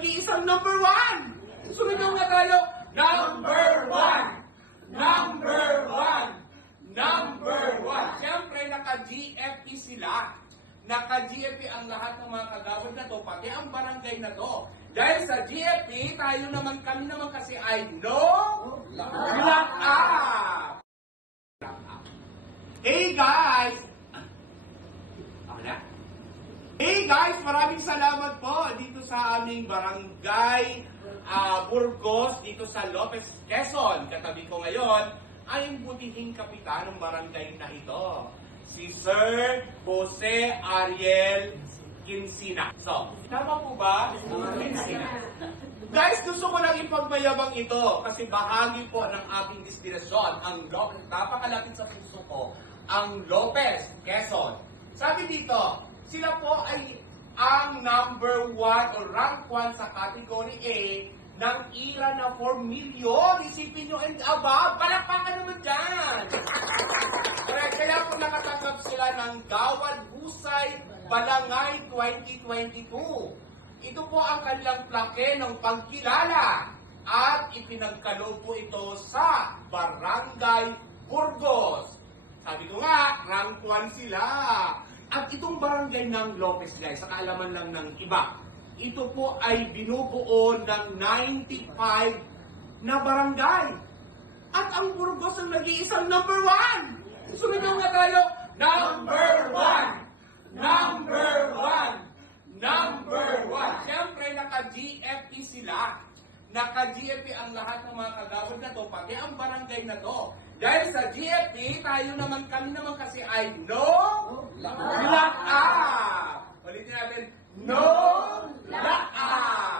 nag-iisang number one. Sumigaw nga tayo, number one! Number one! Number one! Siyempre, naka-GFP sila. Naka-GFP ang lahat ng mga kagawad na to, pati ang barangay na to. Dahil sa GFP, kami naman kasi ay no lock up! Hey guys! Hey guys, maraming salamat po dito sa aming barangay Burgos, dito sa Lopez, Quezon. Katabi ko ngayon ay ang butihing kapitan ng barangay na ito, si Sir Jose Ariel Quincina. So, tama po ba? Quincina. Guys, gusto ko lang ipagmayabang ito kasi bahagi po ng aking destinasyon, ang Lopez, napakalapit sa puso ko, ang Lopez, Quezon. Sabi dito, sila po ay ang number 1 o rank 1 sa category A ng IRA na 4 million. Isipin nyo and above, palakpakan naman dyan. Kaya po nakatanggap sila ng Gawad Husay Balangay 2022. Ito po ang kanilang plake ng pagkilala at ipinagkaloob po ito sa Barangay Burgos. Sabi ko nga, rank 1 sila. At itong barangay ng Lopez, guys, sa kaalaman lang ng iba, ito po ay binubuo ng 95 na barangay. At ang Burgos ang nag-iisang number 1. Sumigaw nga tayo, number 1! Number 1! Number 1! Siyempre, naka-GFP sila. Naka-GFP ang lahat ng mga kagawad na to, pati ang barangay na to. Dahil sa GFP, kami naman kasi ay no lock up! Ulitin natin, no lock up!